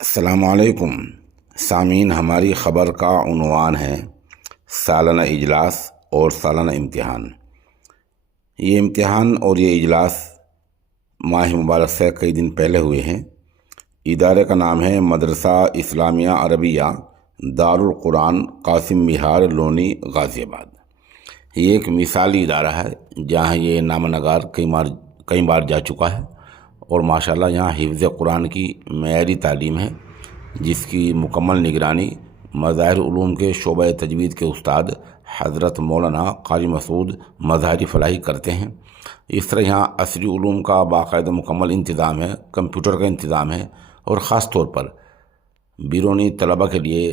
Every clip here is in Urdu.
السلام علیکم سامعین، ہماری خبر کا عنوان ہے سالانہ اجلاس اور سالانہ امتحان۔ یہ امتحان اور یہ اجلاس ماہ مبارک سے کئی دن پہلے ہوئے ہیں۔ ادارے کا نام ہے مدرسہ اسلامیہ عربیہ دارالقرآن قاسم میہار لونی غازی آباد۔ یہ ایک مثالی ادارہ ہے جہاں یہ نامہ نگار کئی بار جا چکا ہے اور ماشاءاللہ یہاں حفظ قرآن کی معیاری تعلیم ہے، جس کی مکمل نگرانی مظاہر علوم کے شعبہ تجوید کے استاد حضرت مولانا قاری مسعود مظاہری فلاحی کرتے ہیں۔ اس طرح یہاں عصری علوم کا باقاعدہ مکمل انتظام ہے، کمپیوٹر کا انتظام ہے اور خاص طور پر بیرونی طلبہ کے لیے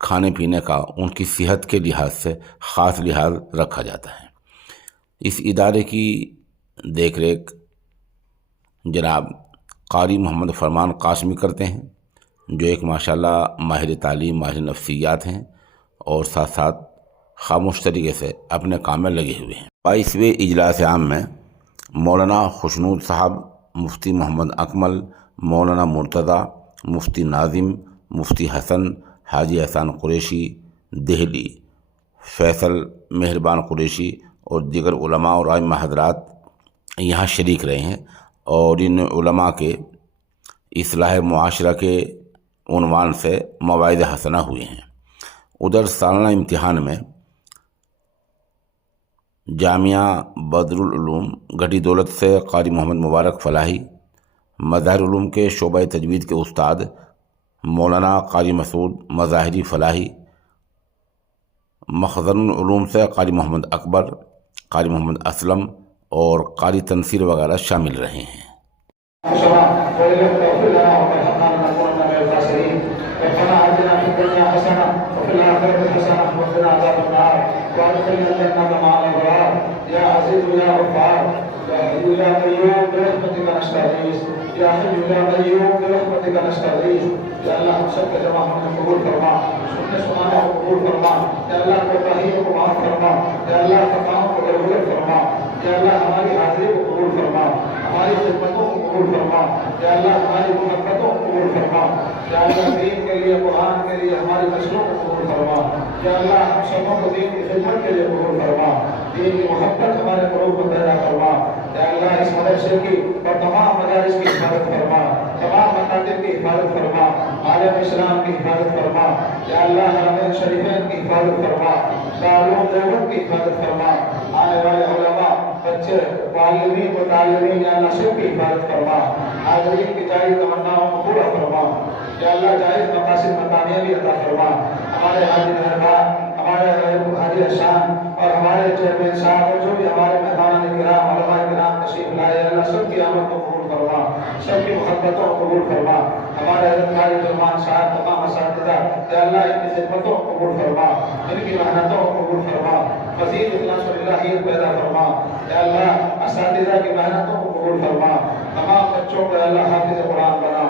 کھانے پینے کا ان کی صحت کے لحاظ سے خاص لحاظ رکھا جاتا ہے۔ اس ادارے کی دیکھ ریکھ جناب قاری محمد فرمان قاسمی کرتے ہیں، جو ایک ماشاءاللہ ماہر تعلیم، ماہر نفسیات ہیں اور ساتھ ساتھ خاموش طریقے سے اپنے کام میں لگے ہوئے ہیں۔ 22ویں اجلاس عام میں مولانا خوشنود صاحب، مفتی محمد اکمل، مولانا مرتضی، مفتی ناظم، مفتی حسن، حاجی احسان قریشی دہلی، فیصل مہربان قریشی اور دیگر علماء اور ائمہ حضرات یہاں شریک رہے ہیں اور ان علماء کے اصلاح معاشرہ کے عنوان سے مواعظ حسنہ ہوئے ہیں۔ ادھر سالانہ امتحان میں جامعہ بدر العلوم گڑھی دولت سے قاری محمد مبارک فلاحی، مظاہر علوم کے شعبہ تجوید کے استاد مولانا قاری مسعود مظاہری فلاحی، مخزن العلوم سے قاری محمد اکبر، قاری محمد اسلم اور قاری تنصیر وغیرہ شامل رہے ہیں۔ یا حی یا قیوم برحمتک نستغیث، یا اللہ ہم سب کا جمع ہمیں قبول فرما، سننے سنانے کو قبول فرما، یا اللہ کوتاہیوں کو معاف فرما، یا اللہ خطاؤں کو درگزر فرما، یا اللہ ہماری حاضری کو قبول فرما، ہماری خدمتوں کو قبول فرما، یا اللہ ہماری محبتوں کو قبول فرما، یا اللہ دین کے لیے، قرآن کے لیے ہماری نسلوں کو قبول فرما، یا اللہ ہم سبوں کو دین کی خدمت کے لیے قبول فرما، دین کی محبت ہمارے قلوب میں پیدا فرما، یا اللہ اس مدرسے کی اور تمام مدارس کی حفاظت فرما، تمام مکاتب کی حفاظت فرما، عالم اسلام کی حفاظت فرما، یا اللہ حرمین شریفین کی حفاظت فرما، دارالعلوم دیوبند کی حفاظت فرما، آنے والے علماء، بچے، معلمین و طالبین یا اللہ سب کی حفاظت فرما، حاضرین کی جائز تمناؤں کو پورا فرما، یا اللہ جائز مقاصد میں کامیابی عطا فرما، ہمارے حاجی مہربان، ہمارے حاجی احسان اور ہمارے چیئرمین صاحب اور جو بھی ہمارے مہمانان کرام، علماء کرام تشریف لائے، اللہ سب کی آمد کو قبول فرما، سب کی محبتوں کو قبول فرما، ہمارے حضرت قاری درمان صاحب، تمام اساتذہ، یا اللہ ان کی خدمتوں کو قبول فرما، ان کی محنتوں کو قبول فرما، مزید اخلاص و الہیت پیدا فرما، یا اللہ اساتذہ کی محنتوں کو قبول فرما، تمام بچوں کو اللہ حافظ قرآن بنا،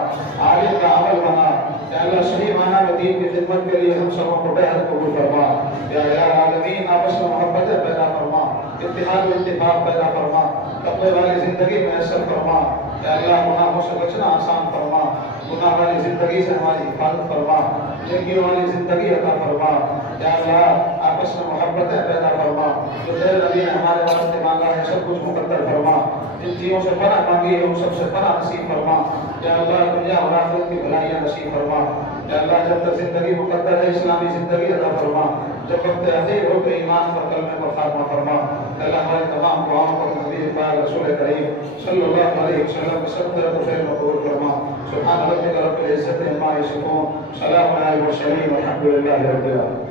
عالم کا عمل بنا، یا اللہ صحیح معنی میں دین کی خدمت کے لیے ہم سبوں کو بہت قبول فرما، یا العالمین آپس میں محبتیں پیدا فرما، اتحاد و اتفاق پیدا فرما، تقوی والی زندگی میسر فرما، یا اللہ گناہوں سے بچنا آسان فرما، گناہ والی زندگی سے ہماری حفاظت فرما، نیکی والی زندگی عطا فرما، یا اللہ آپس میں محبتیں پیدا فرما، جو تیرے نبی نے ہمارے واسطے مانگا ہے سب کچھ مقدر فرما، جن چیزوں سے پناہ مانگی ہے ان سب سے پناہ نصیب فرما، یا اللہ دنیا اور آخرت کی بھلائیاں نصیب فرما، یا اللہ جب تک زندگی مقدر ہے اسلامی زندگی عطا فرما، جب وقت اخیر ہو تو ایمان پر کلمے پر خاتمہ فرما، یا اللہ ہماری تمام دعاؤں پر نبی پاک رسول کریم صلی اللہ علیہ وسلم سب طرح خیر مقبول فرما۔ سبحان ربک رب العزت عما یصفون، سلام علی المرسلین والحمد للہ رب العالمین۔